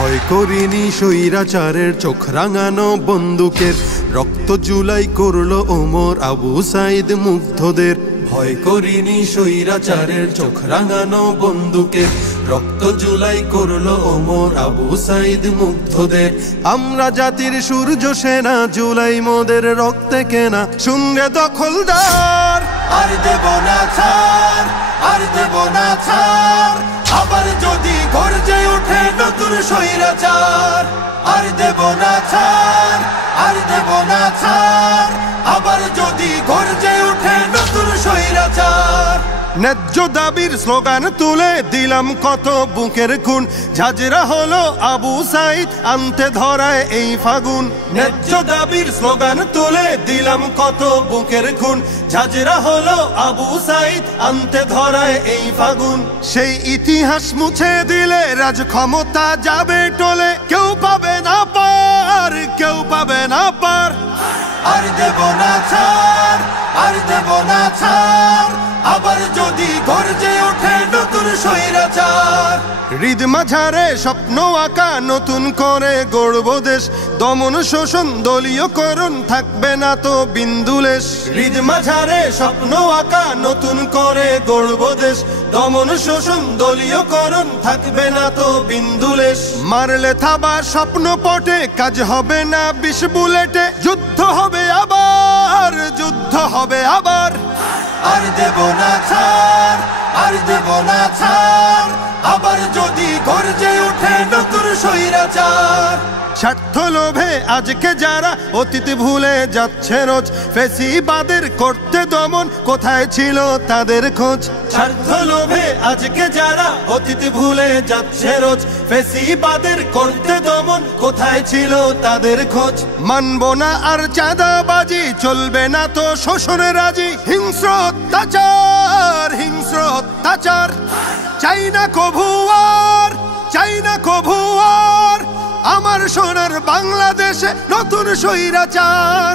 ভয় করিনি স্বৈরাচারের চোখ রাঙানো বন্দুকের, রক্ত জুলাই করলো ওমর আবু সাইদ মুগ্ধদের। ভয় করিনি স্বৈরাচারের চোখ রাঙানো বন্দুকের, রক্ত জুলাই করলো ওমর আবু সাইদ মুগ্ধদের। আমরা জাতির সূর্য সেনা, জুলাই মোদের রক্তে কেনা, শুনরে দখলদার আর দেব না ছাড়, আর দেব না ছাড়। আবার যদি গর্জে ওঠে নতুন স্বৈরাচার, আর দেব না ছাড়, আর দেব না ছাড়। আবার যদি গর্জে ওঠে নতুন স্বৈরাচার। ন্যায্য দাবির স্লোগান তুলে দিলাম কত বুকের খুন, ঝাঁঝরা হলো আবু সাইদ আনতে ধরায় এই ফাগুন। ন্যায্য দাবির স্লোগান তুলে দিলাম কত বুকের খুন, ঝাঁঝরা হলো আবু সাইদ আনতে ধরায় এই ফাগুন। সেই ইতিহাস মুছে দিলে রাজ ক্ষমতা যাবে টলে, কেউ পাবে না পার, কেউ পাবে না পার। আর দেব না ছাড়, আর দেব না ছাড়। আবার যদি গর্জে ওঠে নতুন স্বৈরাচার। হৃদ মাঝারে স্বপ্ন আঁকা নতুন করে গড়ব দেশ, দমন শোষণ দলীয়করণ থাকবে না তো বিন্দুলেশ। হৃদ মাঝারে স্বপ্ন আঁকা নতুন করে গড়ব দেশ, দমন শোষণ দলীয়করণ থাকবে না তো বিন্দুলেশ। মারলে থাবা স্বপ্ন পটে, কাজ হবে না 20 বুলেটে, যুদ্ধ হবে আবার, যুদ্ধ হবে আবার। আর দেব না ছাড়, আর দেব না ছাড়। আবার যদি গর্জে ওঠে নতুন স্বৈরাচার। স্বার্থ লোভে আজকে যারা অতীত ভুলে যাচ্ছে রোজ, ফ্যাসিবাদের করতে দমন কোথায় ছিল তাদের খোঁজ। স্বার্থ লোভে আজকে যারা অতীত ভুলে যাচ্ছে রোজ, ফ্যাসিবাদের করতে দমন কোথায় ছিল তাদের খোঁজ। মানব না আর চাঁদাবাজি, চলবে না তো শোষণ রাজি। হিংস্র অত্যাচার, হিংস্র অত্যাচার। চাই না কভু আর, চাই না কভু আর আমার সোনার বাংলাদেশে নতুন স্বৈরাচার।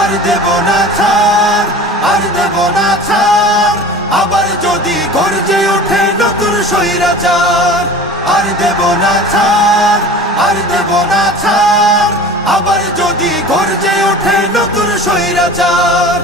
আর দেব না ছাড়, আর দেব না ছাড়। আবার যদি গর্জে ওঠে নতুন স্বৈরাচার। আর দেব না ছাড়, আর দেব না ছাড়। আবার যদি গর্জে ওঠে নতুন স্বৈরাচার।